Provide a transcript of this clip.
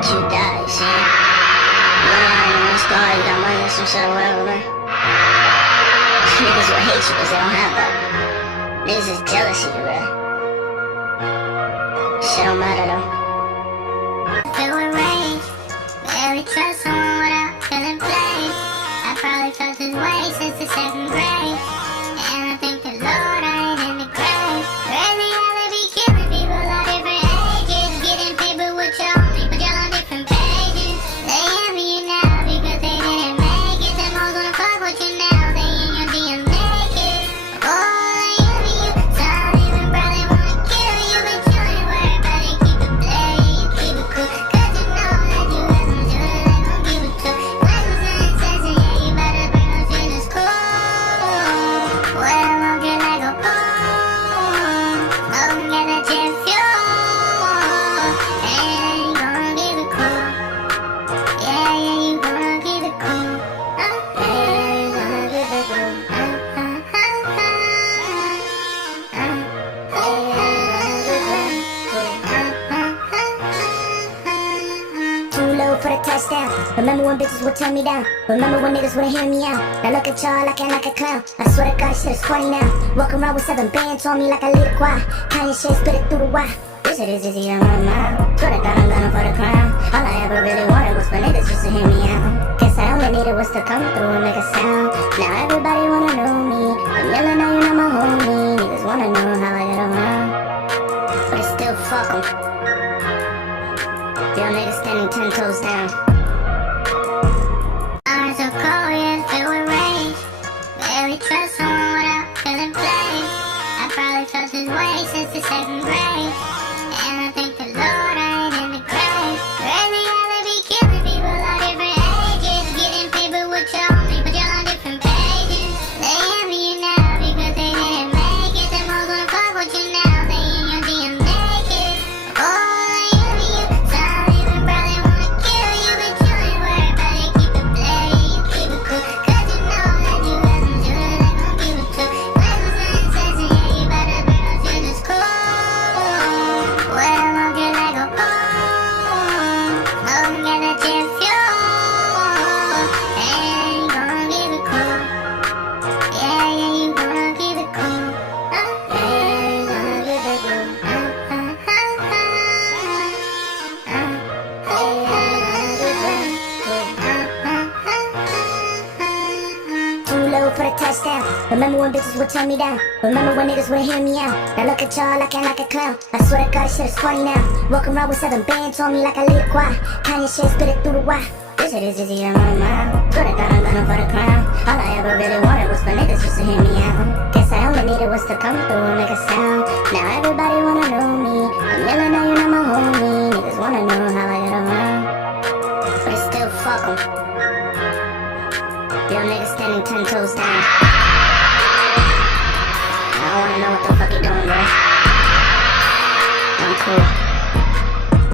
let you die, see? You run around in this car, you got money or some shit or whatever, man. Niggas will hate you cause they don't have that. Niggas is jealous of you, man. Shit don't matter though. Filled with rage, barely trust someone without feeling played. I probably felt this way since the 2nd grade, and I thank the Lord I ain't in the grave. Crazy how they be killing people of different ages, getting paper with your own people, y'all on different pages. They envy you now because they didn't make it. Them hoes wanna fuck with you now, they in your DM naked. Oh, they envy you, some even probably wanna kill you, but you ain't worried about it. Keep it playing, keep it cool, cause you know that you got some shit that they gon' give it to. Lessons in session, yeah, you better bring those shit to school. Well, I'm looking like a boom, smoking got that jet fuel, and you gonna keep it cool. Yeah, you gonna keep it cool. Yeah, you gonna keep it cool. Too low for the touchdown. Remember when bitches would turn me down? Remember when niggas wouldn't hear me out? Now look at y'all acting like a clown. I swear to God, this shit is funny now. Walk around with 7 bands on me like I lead a choir. Kanye shit spit it through the wire. This shit is easy on my mind. Swear to God, I'm gunning for the crown. All I ever really wanted was for niggas just to hear me out. Guess I only needed was to come through and make a sound. Now everybody wanna know me. I'm yelling now, you know my homie. Niggas wanna know how I get around, but it's still fuck 'em. Real niggas standing 10 toes down. I'm so cold, yeah, filled with rage. Barely trust someone without feeling played. I probably felt this way since the 2nd grade, and I thank the Lord I ain't in the grave. Crazy how they be killing people of different ages, getting paper with your own people, y'all on different pages. They envy you now because they didn't make it. Them hoes wanna fuck with you now, they in your DM naked. Oh, they envy you, some even probably wanna kill you, but you ain't worried about it. Keep it playing, keep it cool, cause you know that you got some shit that they gon' give it to. Lessons in session, yeah, you better bring those shit to school. Well, I'm looking like a boom, smoking got that jet fuel, and you gonna keep it cool. Yeah, you gonna keep it cool. Yeah, you gonna keep it cool. Too low for the touchdown. Remember when bitches would turn me down? Remember when niggas wouldn't hear me out? Now look at y'all acting like a clown. I swear to God, this shit is funny now. Walk around with 7 bands on me like I lead a choir. Kanye shit spit it through the wire. This shit is easy on my mind. Swear to God, I'm gunning for the crown. All I ever really wanted was for niggas just to hear me out. Guess I only needed was to come through and make a sound. Now everybody wanna know me. I'm yelling now, you know my homie. Niggas wanna know how I get around, but it's still fuck 'em. Real niggas standing 10 toes down. I don't wanna know what the fuck you doing, bro. I'm cool.